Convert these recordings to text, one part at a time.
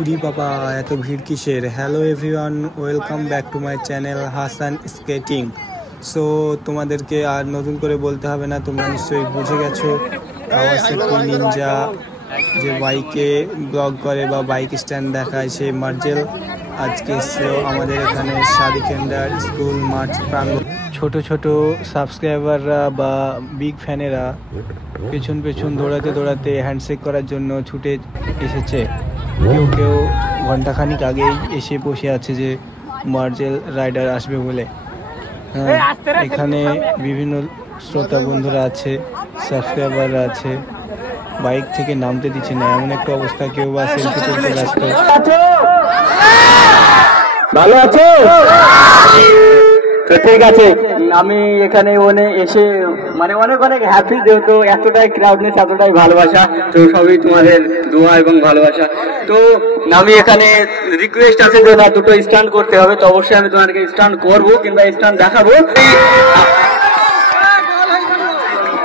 উরি বাবা এত ভিড় কিসের। Hello everyone, welcome back to my channel Hasan skating. So তোমাদেরকে আর নতুন করে বলতে হবে না, তোমরা নিশ্চয়ই বুঝে গেছো কাওয়াসাকি নিনজা যে বাইকে ব্লগ করে বা বাইক স্ট্যান্ড দেখায় সেই মার্জেল আজকে এসেছিল আমাদের এখানে সাদিকেন্ডার স্কুল মাঠ প্রাঙ্গণ। ছোট ছোট সাবস্ক্রাইবাররা বা বিগ ফ্যানেরা পেছন পেছন দৌড়াতে দৌড়াতে হ্যান্ডশেক করার জন্য ছুটে এসেছে। কেউ কেউ ঘন্টাখানিক আগেই এসে বসে আছে যে মার্জেল রাইডার আসবে বলে। এখানে বিভিন্ন শ্রোতা বন্ধুরা আছে, সাবস্ক্রাইবাররা আছে, বাইক থেকে নামতে দিচ্ছে না এমন একটা অবস্থা। কেউ বা সেলফি তুলতে ব্যস্ত। ভালো আছো তো? ঠিক আছে, আমি এখানে এসে অনেক অনেক হ্যাপি, যেহেতু এতটাই ক্রাউডনেস, এতটাই ভালোবাসা, তো সবই তোমাদের দোয়া এবং ভালোবাসা। তো আমি এখানে রিকোয়েস্ট আছে যে না, দুটো স্ট্যান্ড করতে হবে, তো অবশ্যই আমি তোমাদেরকে স্ট্যান্ড করবো কিংবা স্ট্যান্ড দেখাবো।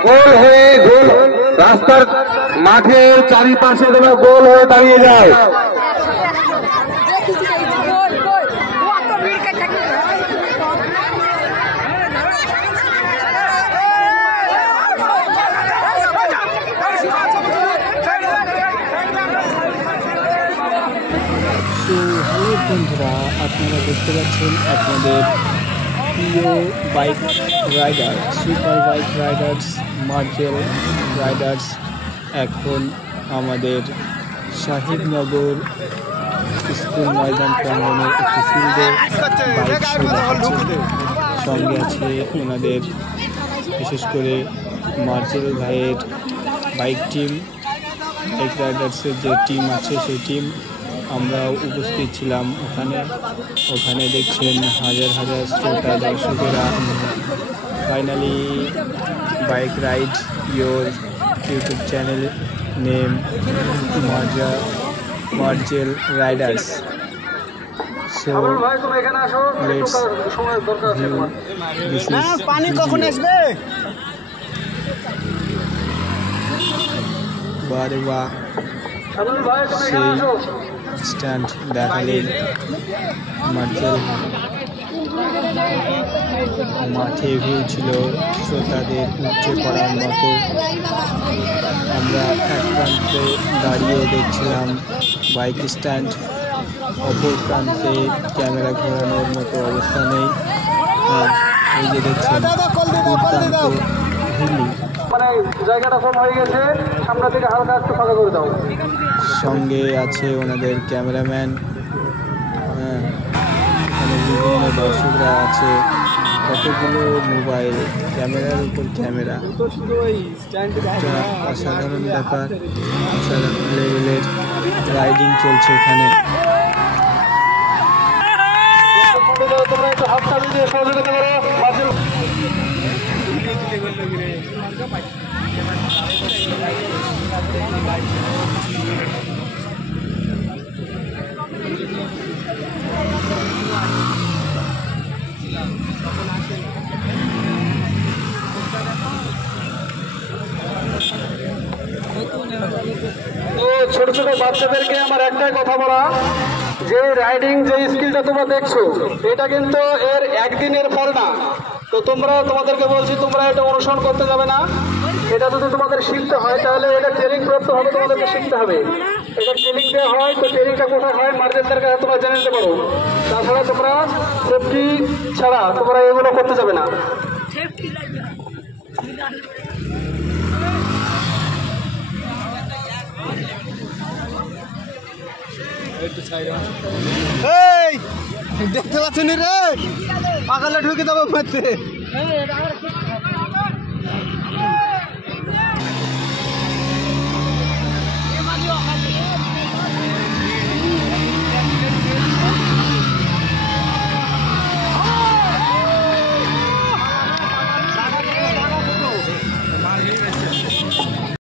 গোল হয়ে গোল রাস্তার মাঠের চারিপাশে যেন গোল হয়ে দাঁড়িয়ে যায়। হ্যালো বন্ধুরা, আপনারা দেখতে পাচ্ছেন আপনাদের প্রিয় bike rider, super bike riders, মার্জেল রাইডার্স এখন আমাদের শাহিদনগর স্কুল ময়দান প্রাঙ্গণের একটি ফিল্ডে বাইক শো দেখাচ্ছে। সঙ্গে আছে ওনাদের বিশেষ করে মার্জেল ভাইয়ের বাইক টিম, বাইক রাইডার্সের যে টিম আছে সেই টিম। আমরা উপস্থিত ছিলাম ওখানে দেখছেন হাজার হাজার শ্রোতা দর্শকেরা। Finally bike ride your YouTube channel name মার্জেল riders. So let's view this is পানি কখন আসবে। বারে বাহ, সেই স্ট্যান্ড দেখালেন মার্জেল। মাঠে ভিউ ছিল শ্রোতাদের উপচে পড়ার মতো। আমরা এক প্রান্তে দাঁড়িয়ে দেখছিলাম বাইক স্ট্যান্ড, অপর প্রান্তে ক্যামেরা ঘোরানোর মতো অবস্থা নেই। এই যে দেখছেন দুর্দান্ত হিলি। জায়গাটা কম হয়ে গেছে, সামনে থেকে হালকা একটু ফাঁকা করে দাও। সঙ্গে আছে ওনাদের ক্যামেরাম্যান। এখানে বিভিন্ন দর্শকরা আছে, কতগুলো মোবাইল, ক্যামেরার উপর ক্যামেরা। অসাধারণ ব্যাপার, অসাধারণ লেভেলের রাইডিং চলছে এখানে। তো ছোট ছোট বাচ্চাদেরকে আমার একটাই কথা বলা, যে রাইডিং যে স্কিলটা তোমরা দেখছো, এটা কিন্তু এর একদিনের ফল না। তো তোমাদেরকে বলছি, তোমরা এটা অনুসরণ করতে যাবে না। এটা যদি তোমাদের শিখতে হয় তাহলে এটা ট্রেনিং প্রাপ্ত হবে, তোমাদেরকে শিখতে হবে। এটা ট্রেনিং দেওয়া হয়, তো ট্রেনিংটা কোথায় হয় মার্জেলদের কাছে তোমরা জেনে নিতে পারো। তাছাড়া তোমরা সেফটি ছাড়া তোমরা এগুলো করতে যাবে না। দেখতে পাচ্ছেন রে, পাগলে ঢুকে যাবো মারতে।